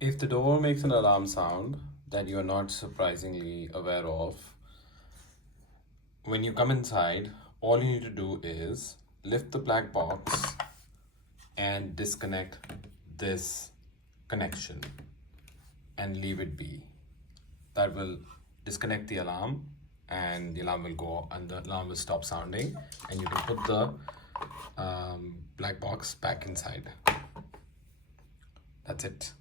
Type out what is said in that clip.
If the door makes an alarm sound that you're not surprisingly aware of, when you come inside, all you need to do is lift the black box and disconnect this connection and leave it be. That will disconnect the alarm and the alarm will go and the alarm will stop sounding, and you can put the black box back inside. That's it.